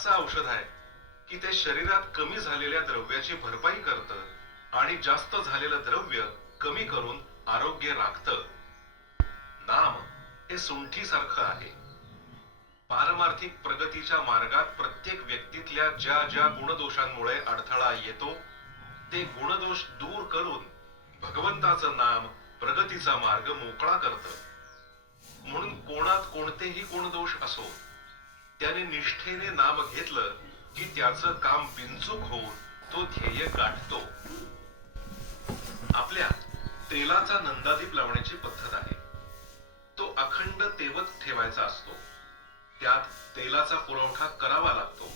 असं औषध आहे की ते शरीरात कमी झालेल्या द्रव्याची भरपाई करतं आणि जास्त झालेलं द्रव्य कमी करून आरोग्य राखतं. नाम हे सुंठीसारखं आहे. पारमार्थिक प्रगतीच्या मार्गात प्रत्येक व्यक्तीतल्या ज्या ज्या गुणदोषांमुळे अडथळा येतो ते गुणदोष दूर करून भगवंताचं नाम प्रगतीचा मार्ग मोकळा करतं. म्हणून कोणात कोणतेही गुणदोष असो, त्याने निष्ठेने नाम घेतलं की त्याचं काम बिनचूक होऊन तो ध्येय गाठतो. आपल्यात तेलाचा नंदादीप लावण्याची पद्धत आहे. तो अखंड तेवत ठेवायचा असतो. त्यात तेलाचा पुरवठा करावा लागतो.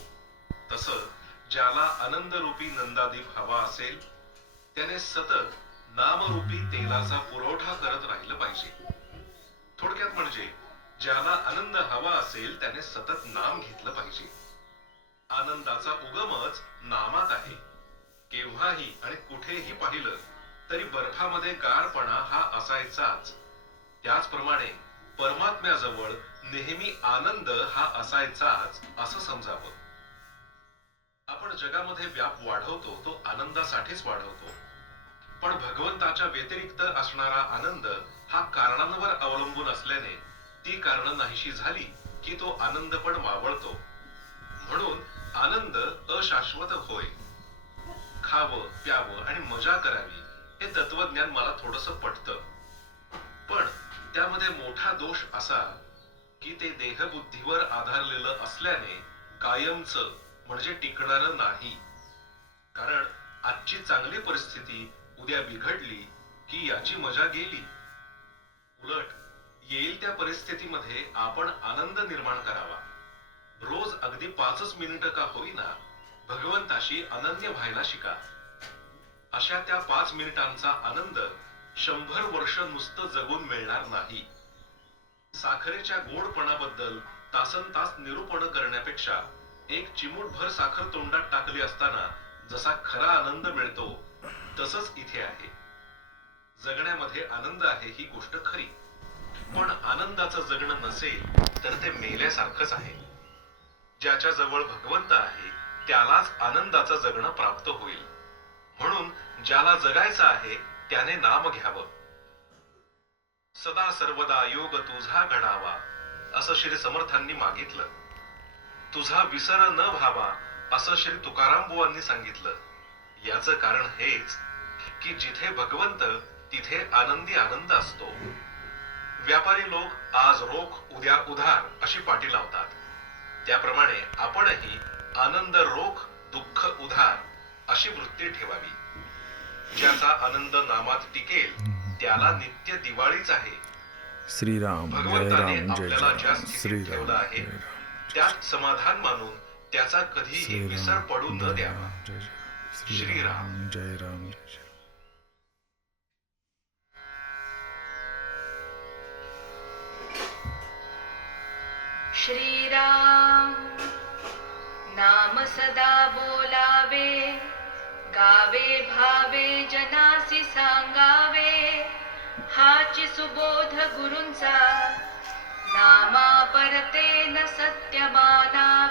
तसं ज्याला आनंदरूपी नंदादीप हवा असेल त्याने सतत नामरूपी तेलाचा पुरवठा करत राहिलं पाहिजे. थोडक्यात म्हणजे ज्याला आनंद हवा असेल त्याने सतत नाम घेतलं पाहिजे. आनंदाचा उगमच नामात आहे. केव्हाही आणि कुठेही पाहिलं तरी बर्फामध्ये गारपणा हा असायचाच. त्याचप्रमाणे परमात्म्याजवळ नेहमी आनंद हा असायचाच असं समजावं. आपण जगामध्ये व्याप वाढवतो तो आनंदासाठीच वाढवतो. पण भगवंताच्या व्यतिरिक्त असणारा आनंद हा कारणांवर अवलंबून असल्याने ती कारणं नाहीशी झाली की तो आनंद पण मावळतो. म्हणून आनंद अशाश्वत होय. खावं प्यावं आणि मजा करावी हे तत्वज्ञान मला थोडंसं पटतं. पण त्यामध्ये मोठा दोष असा की ते देहबुद्धीवर आधारलेलं असल्याने कायमचं म्हणजे टिकणारं नाही. कारण आजची चांगली परिस्थिती उद्या बिघडली की याची मजा गेली. उलट येईल त्या परिस्थितीमध्ये आपण आनंद निर्माण करावा. रोज अगदी 5 मिनिटं का होईना भगवंताशी अनन्य व्हायला शिका. अशा त्या 5 मिनिटांचा आनंद 100 वर्ष नुसतं जगून मिळणार नाही. साखरेच्या गोडपणाबद्दल तासनतास निरूपण करण्यापेक्षा एक चिमूटभर साखर तोंडात टाकली असताना जसा खरा आनंद मिळतो तसंच इथे आहे. जगण्यामध्ये आनंद आहे ही गोष्ट खरी. पण आनंदाचं जगणं नसेल तर ते मेल्यासारखंच आहे. ज्याच्या जवळ भगवंत आहे त्यालाच आनंदाचं जगणं प्राप्त होईल. म्हणून ज्याला जगायचं आहे त्याने नाम घ्यावं. सदा सर्वदा योग तुझा घडावा असं श्री समर्थांनी मागितलं. तुझा विसर न व्हावा असं श्री तुकाराम बुवांनी सांगितलं. याचं कारण हेच की जिथे भगवंत तिथे आनंदी आनंद असतो. व्यापारी लोक आज रोख उद्या उधार अशी पाटी लावतात. त्याप्रमाणे आपणही आनंद रोख दुःख उधार अशी वृत्ती ठेवावी. ज्याचा आनंद नामात टिकेल त्याला नित्य दिवाळीच आहे. श्रीराम जय भगवंताने राम जय आपल्याला ज्या राम स्थितीत श्रीराम ठेवलं आहे जय राम त्यात समाधान मानून त्याचा कधीही विसर पडू न द्यावा. श्रीराम जय राम जय राम. श्रीराम नाम सदा बोलावे, गावे भावे जनासी सांगावे. हाची सुबोध गुरूंचा, नामा परते न सत्य मानावे.